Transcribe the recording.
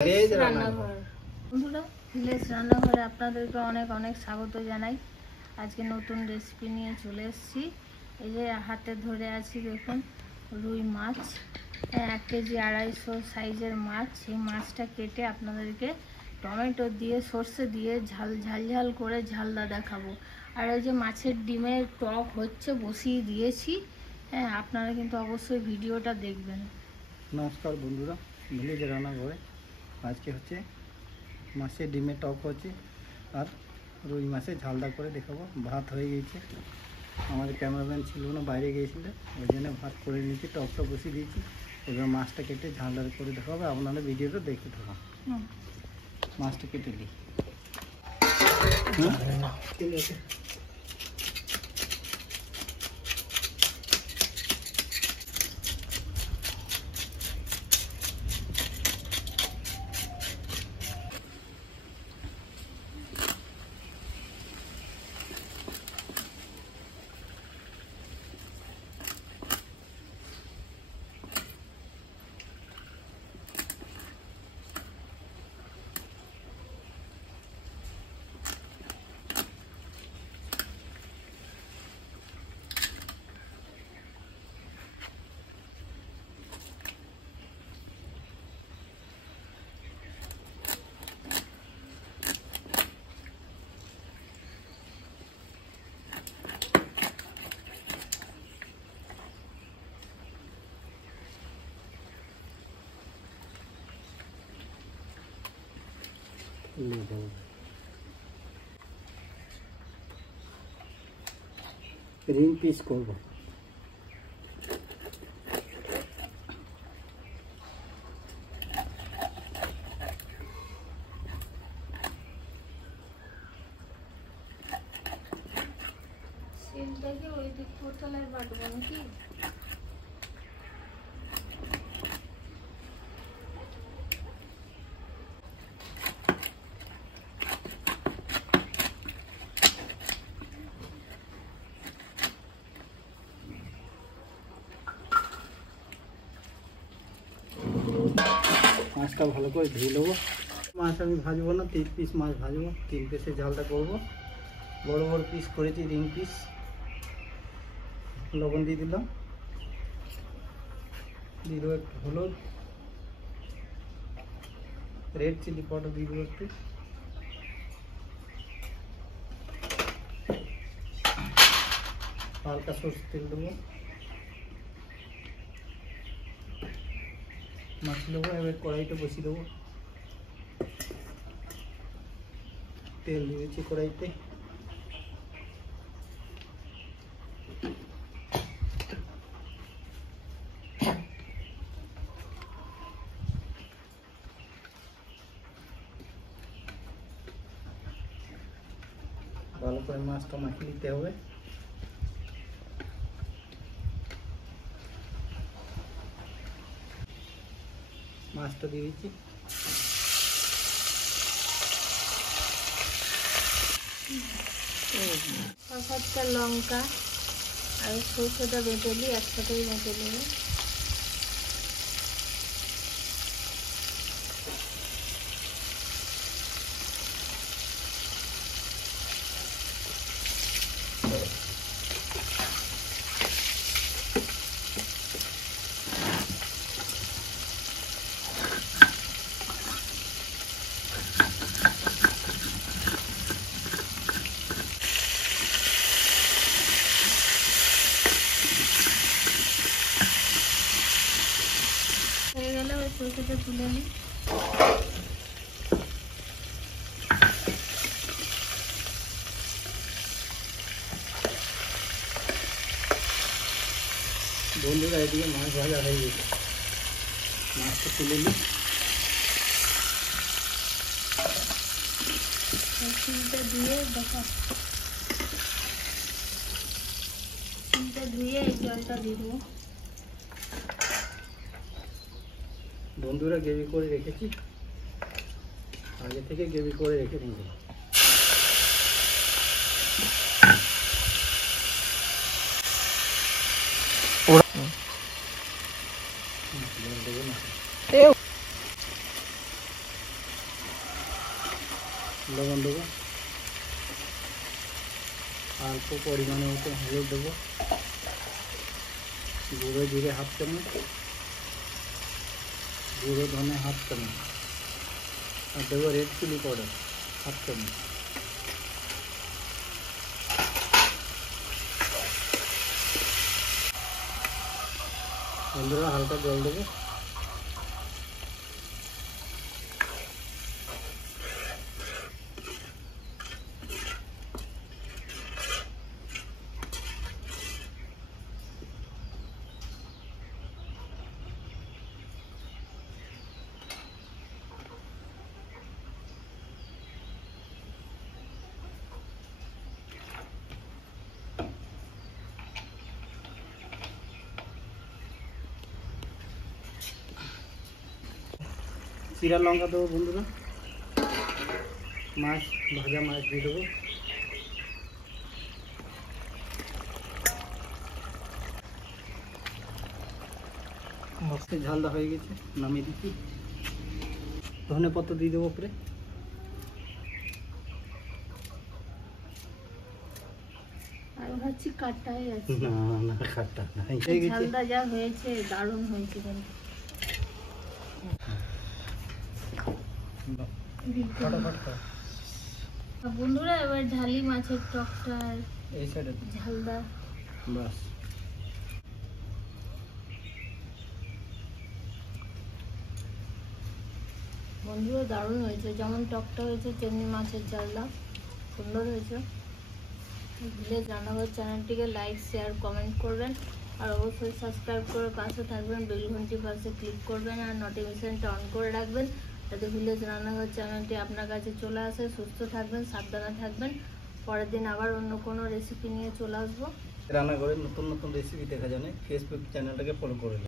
বন্ধুরা, ভিলেজ রান্নাঘরে আপনাদেরকে অনেক অনেক স্বাগত জানাই। আজকে নতুন রেসিপি নিয়ে চলে এসেছি। এই যে হাতে ধরে আছি, দেখুন রুই মাছ, 1 কেজি 250 সাইজের মাছ। এই মাছটা কেটে আপনাদেরকে টমেটো দিয়ে সর্ষে দিয়ে ঝাল করে ঝালদা দেখাবো। আর এই যে মাছের ডিমের টক হচ্ছে, বসিয়ে দিয়েছি। হ্যাঁ, আপনারা কিন্তু অবশ্যই ভিডিওটা দেখবেন। নমস্কার বন্ধুরা, ভিলেজ রান্নাঘরে আজকে হচ্ছে মাছের ডিমের টক হচ্ছে আর রুই মাছের ঝালদা করে দেখাবো। ভাত হয়ে গিয়েছে, আমাদের ক্যামেরাম্যান ছিল না, বাইরে গিয়েছিল, ওই জন্য ভাত করে নিয়েছি, টকটা বসিয়ে দিয়েছি। এবার মাছটা কেটে ঝালদা করে দেখাবো, আপনারা ভিডিওটা দেখতে থাকুন। মাছটা কেটে নিই। ঠিক আছে, রিং পিস করবো। সেলটাকে ওই দিক কোথায় বাটবো নাকি? মাছটা ভালো করে ধুয়ে নেবো। মাছ আমি ভাজবো না, 3 পিস মাছ ভাজবো, 3 পিসে ঝালটা করবো। বড় বড় পিস করেছি, রিং পিস। লবণ দিয়ে দিলাম, দিয়ে দেবো একটু হলুদ, রেড চিলি পাউডার দিয়ে দেবো একটু, হালকা সরষের তেল দেবো, মাছ দেবো। এবার কড়াইটা বসিয়ে দেবো, তেল দিয়েছি কড়াইতে। ভালো করে মাছটা মাখিয়ে নিতে হবে। মাছটা দিয়ে দিচ্ছি, একটা লঙ্কা আর সরষেটা বেটে দিই, একসাথেই বেটে নেব। হয়ে গেলে ওই সরষেটা তুলে নিই। বন্ধুরা, এদিকে মাছ ভাজা হয়ে গেছে, মাছটা তুলে নিই। চিলটা দিয়ে দেখো, চিলটা ধুয়ে এই জলটা দিয়ে দেবো। বন্ধুরা, গ্রেভি করে রেখেছি, আগে থেকে গ্রেভি করে রেখে দিন। লবণ দেবো, অল্প পরিমাণে মতো হলুদ দেবো, গুঁড়ো জিরে হাফ চামচ, গুঁড়ো ধনে হাফ চামচ, আর দেবো রেড চিলি পাউডার হাফ চামচ। বন্ধুরা হালকা জল দেবো, জিরা লঙ্কা দেবো বন্ধুরা, মাছ ভাজা মাছ দিয়ে দেবো, মাছের ঝালটা হয়ে গেছে, নামিয়ে দিচ্ছি। ধনে পাতা দিয়ে দেবো উপরে, আর ভাবছি কাটাই আছে। না না খাট্টা হয়ে গেছে। ঝালটা যা হয়েছে দারুণ হয়েছে কিন্তু। ফটাফট খাও। আর বন্ধুরা এবার ঝালি মাছের টকটা আর এই সাইডে ঝালদা বাস। বন্ধুরা দারুণ হয়েছে, যেমন টকটা হয়েছে তেমনি মাছের ঝালদা সুন্দর হয়েছে। ভিলেজ রান্নাঘর চ্যানেলটিকে লাইক শেয়ার কমেন্ট করবেন, আর অবশ্যই সাবস্ক্রাইব করে পাশে থাকবেন, বেল ঘন্টির পাশে ক্লিক করবেন আর নোটিফিকেশনটা অন করে রাখবেন যাতে ভিলেজ রান্নাঘর চ্যানেলটি আপনার কাছে চলে আসে। সুস্থ থাকবেন, সাবধানে থাকবেন। পরের দিন আবার অন্য কোনো রেসিপি নিয়ে চলে আসবো। রান্নাঘরে নতুন নতুন রেসিপি দেখা জানে ফেসবুক চ্যানেলটাকে ফলো করে